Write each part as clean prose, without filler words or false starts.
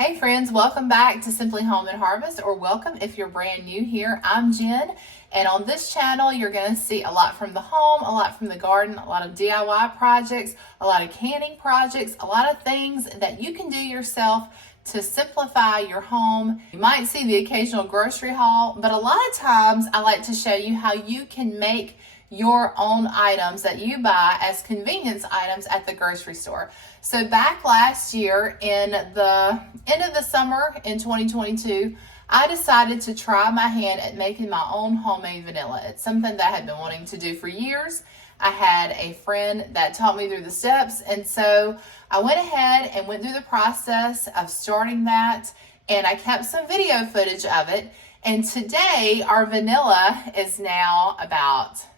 Hey friends, welcome back to Simply Home and Harvest, or welcome if you're brand new here. I'm Jen, and on this channel you're going to see a lot from the home, a lot from the garden, a lot of DIY projects, a lot of canning projects, a lot of things that you can do yourself to simplify your home. You might see the occasional grocery haul, but a lot of times I like to show you how you can make your own items that you buy as convenience items at the grocery store. So back last year in the end of the summer in 2022, I decided to try my hand at making my own homemade vanilla. It's something that I had been wanting to do for years. I had a friend that taught me through the steps, and so I went ahead and went through the process of starting that, and I kept some video footage of it. And today our vanilla is now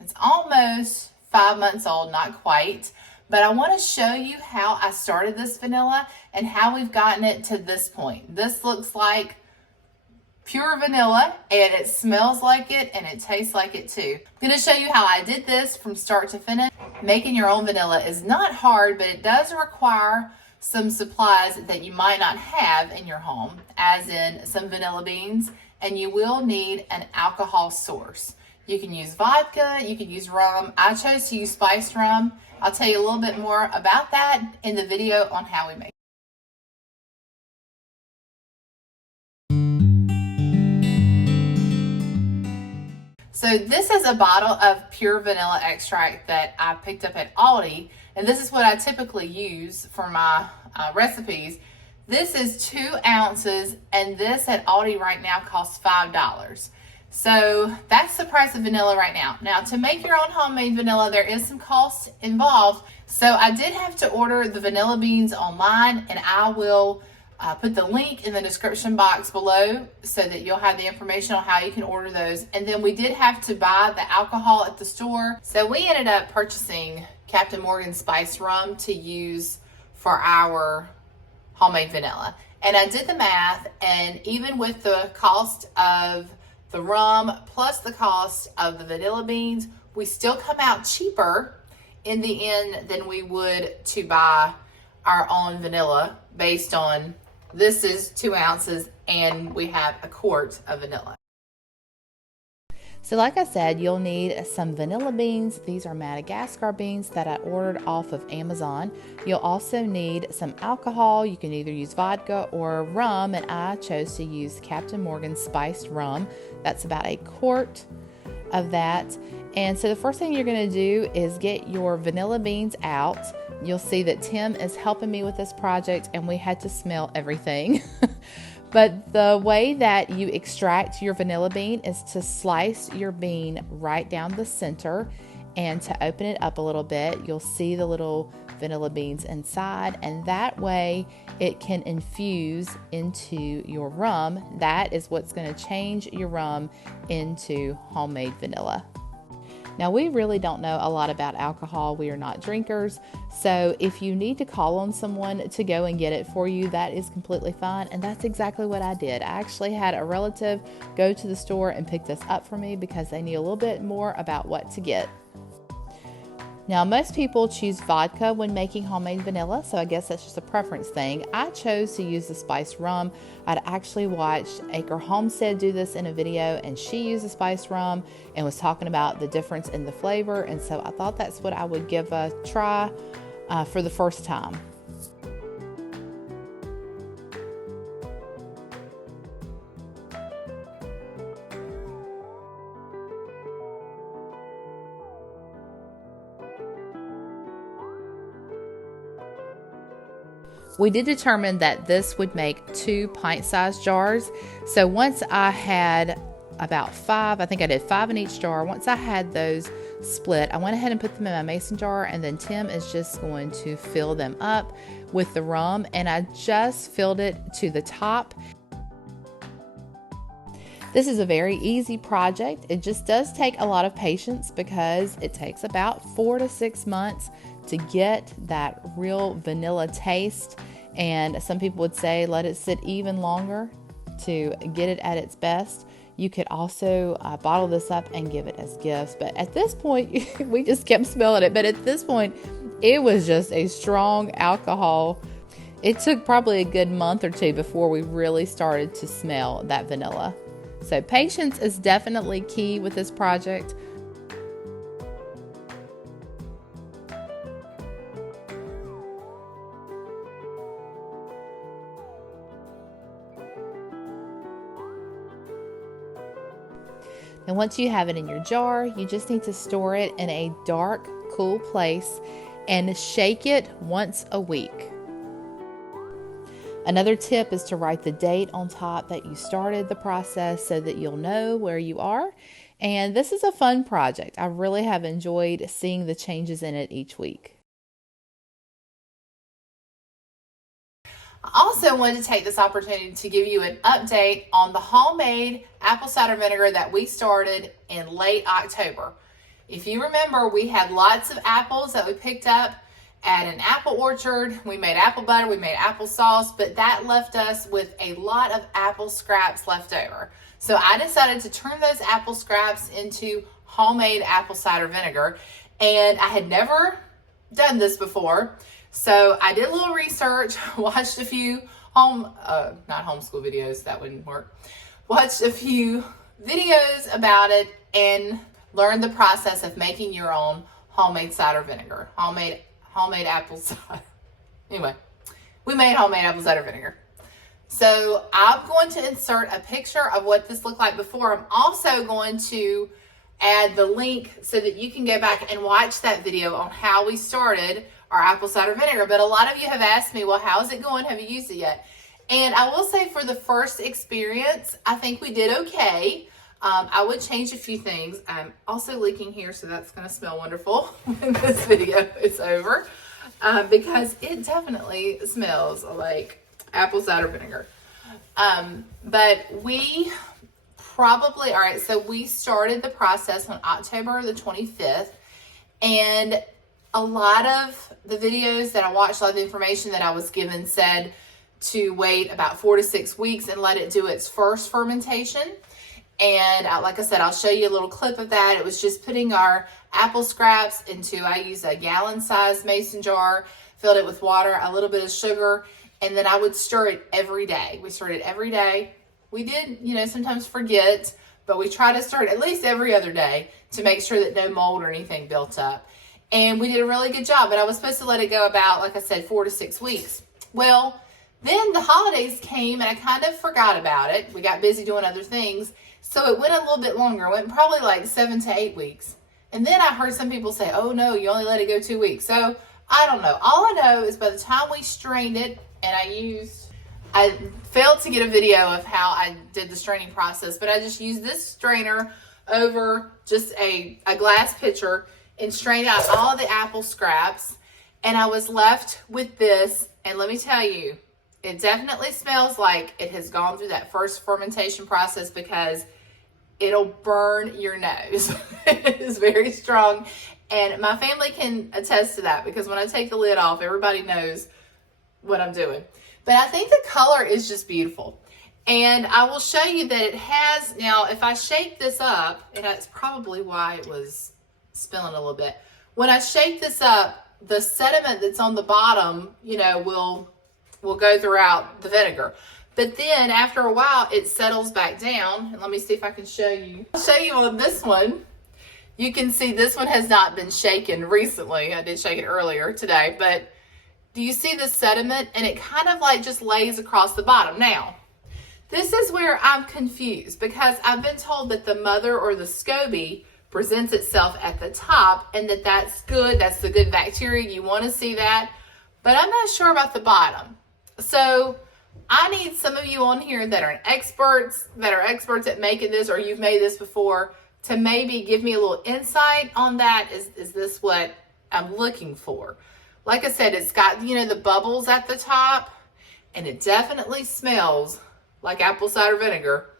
it's almost 5 months old, not quite, but I want to show you how I started this vanilla and how we've gotten it to this point. This looks like pure vanilla, and it smells like it, and it tastes like it too. I'm going to show you how I did this from start to finish. Making your own vanilla is not hard, but it does require some supplies that you might not have in your home, as in some vanilla beans, and you will need an alcohol source. You can use vodka, you can use rum. I chose to use spiced rum. I'll tell you a little bit more about that in the video on how we make it. So this is a bottle of pure vanilla extract that I picked up at Aldi, and this is what I typically use for my recipes. This is 2 ounces, and this at Aldi right now costs $5. So that's the price of vanilla right now. Now, to make your own homemade vanilla, there is some cost involved. So I did have to order the vanilla beans online, and I will put the link in the description box below so that you'll have the information on how you can order those. And then we did have to buy the alcohol at the store. So we ended up purchasing Captain Morgan spiced rum to use for our homemade vanilla. And I did the math, and even with the cost of the rum plus the cost of the vanilla beans, we still come out cheaper in the end than we would to buy our own vanilla, based on this is 2 ounces and we have a quart of vanilla. So like I said, you'll need some vanilla beans. These are Madagascar beans that I ordered off of Amazon. You'll also need some alcohol. You can either use vodka or rum, and I chose to use Captain Morgan spiced rum. That's about a quart of that. And so the first thing you're going to do is get your vanilla beans out. You'll see that Tim is helping me with this project, and we had to smell everything. But the way that you extract your vanilla bean is to slice your bean right down the center, and to open it up a little bit, you'll see the little vanilla beans inside, and that way it can infuse into your rum. That is what's going to change your rum into homemade vanilla. Now, we really don't know a lot about alcohol. We are not drinkers. So if you need to call on someone to go and get it for you, that is completely fine. And that's exactly what I did. I actually had a relative go to the store and pick this up for me because they knew a little bit more about what to get. Now, most people choose vodka when making homemade vanilla, so I guess that's just a preference thing. I chose to use the spiced rum. I'd actually watched Acre Homestead do this in a video, and she used the spiced rum and was talking about the difference in the flavor, and so I thought that's what I would give a try for the first time. We did determine that this would make 2 pint-sized jars. So once I had about 5, I think I did 5 in each jar. Once I had those split, I went ahead and put them in my mason jar, and then Tim is just going to fill them up with the rum, and I just filled it to the top. This is a very easy project. It just does take a lot of patience because it takes about 4 to 6 months to get that real vanilla taste. And some people would say let it sit even longer to get it at its best. You could also bottle this up and give it as gifts. But at this point, we just kept smelling it. But at this point, it was just a strong alcohol. It took probably a good month or two before we really started to smell that vanilla. So patience is definitely key with this project. And once you have it in your jar, you just need to store it in a dark, cool place and shake it once a week. Another tip is to write the date on top that you started the process so that you'll know where you are. And this is a fun project. I really have enjoyed seeing the changes in it each week. I also wanted to take this opportunity to give you an update on the homemade apple cider vinegar that we started in late October. If you remember, we had lots of apples that we picked up at an apple orchard. We made apple butter, we made applesauce, but that left us with a lot of apple scraps left over. So I decided to turn those apple scraps into homemade apple cider vinegar, and I had never done this before. So I did a little research, watched a few not homeschool videos, that wouldn't work. Watched a few videos about it and learned the process of making your own homemade cider vinegar, homemade apple cider. Anyway, we made homemade apple cider vinegar. So I'm going to insert a picture of what this looked like before. I'm also going to add the link so that you can go back and watch that video on how we started our apple cider vinegar. But a lot of you have asked me, well, how is it going? Have you used it yet? And I will say for the first experience, I think we did okay. I would change a few things. I'm also leaking here, so that's going to smell wonderful when this video is over, because it definitely smells like apple cider vinegar. But we probably, all right, so we started the process on October the 25th, and a lot of the videos that I watched, a lot of the information that I was given said to wait about 4 to 6 weeks and let it do its first fermentation. And like I said, I'll show you a little clip of that. It was just putting our apple scraps into, I used a gallon-sized mason jar, filled it with water, a little bit of sugar, and then I would stir it every day. We stirred it every day. We did, sometimes forget, but we try to stir it at least every other day to make sure that no mold or anything built up. And we did a really good job, but I was supposed to let it go about, like I said, 4 to 6 weeks. Well, then the holidays came and I kind of forgot about it. We got busy doing other things. So it went a little bit longer. It went probably like 7 to 8 weeks. And then I heard some people say, oh no, you only let it go 2 weeks. So I don't know. All I know is by the time we strained it, and I failed to get a video of how I did the straining process, but I just used this strainer over just a glass pitcher and strained out all the apple scraps. And I was left with this. And let me tell you, it definitely smells like it has gone through that first fermentation process, because it'll burn your nose. It is very strong. And my family can attest to that, because when I take the lid off, everybody knows what I'm doing. But I think the color is just beautiful. And I will show you that it has, now if I shake this up, and that's probably why it was spilling a little bit. When I shake this up, the sediment that's on the bottom, will go throughout the vinegar. But then after a while, it settles back down. And let me see if I can show you. I'll show you on this one. You can see this one has not been shaken recently. I did shake it earlier today, but do you see the sediment? And it kind of like just lays across the bottom. Now, this is where I'm confused, because I've been told that the mother or the SCOBY presents itself at the top, and that's good. That's the good bacteria. You want to see that. But I'm not sure about the bottom. So I need some of you on here that are experts at making this, or you've made this before, to maybe give me a little insight on that. Is this what I'm looking for? Like I said, it's got, the bubbles at the top, and it definitely smells like apple cider vinegar,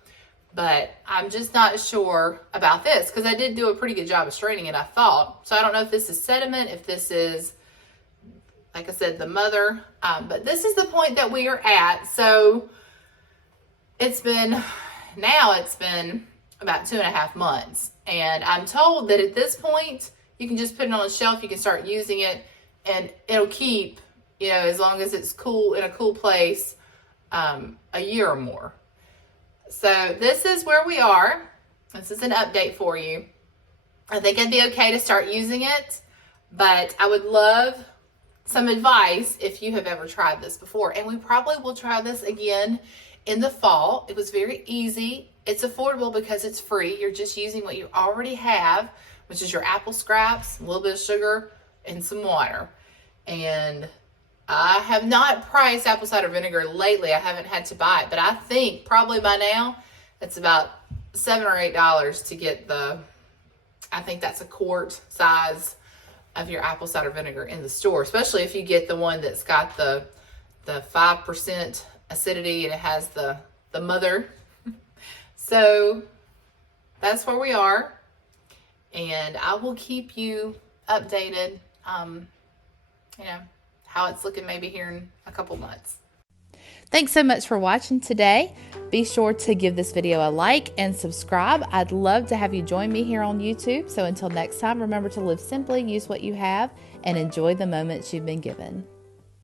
but I'm just not sure about this, because I did do a pretty good job of straining it, I thought. So I don't know if this is sediment, if this is, like I said, the mother, but this is the point that we are at. So it's been about 2.5 months. And I'm told that at this point, you can just put it on a shelf, you can start using it, and it'll keep as long as it's cool in a cool place, a year or more. So this is where we are. This is an update for you. I think I'd be okay to start using it, but I would love some advice if you have ever tried this before. And we probably will try this again in the fall. It was very easy. It's affordable because it's free. You're just using what you already have, which is your apple scraps, a little bit of sugar, and some water. And I have not priced apple cider vinegar lately. I haven't had to buy it, but I think probably by now it's about $7 or $8 to get I think that's a quart size of your apple cider vinegar in the store, especially if you get the one that's got the 5% acidity and it has the mother. So that's where we are, and I will keep you updated, how it's looking maybe here in a couple months. Thanks so much for watching today. Be sure to give this video a like and subscribe. I'd love to have you join me here on YouTube. So until next time, remember to live simply, use what you have, and enjoy the moments you've been given.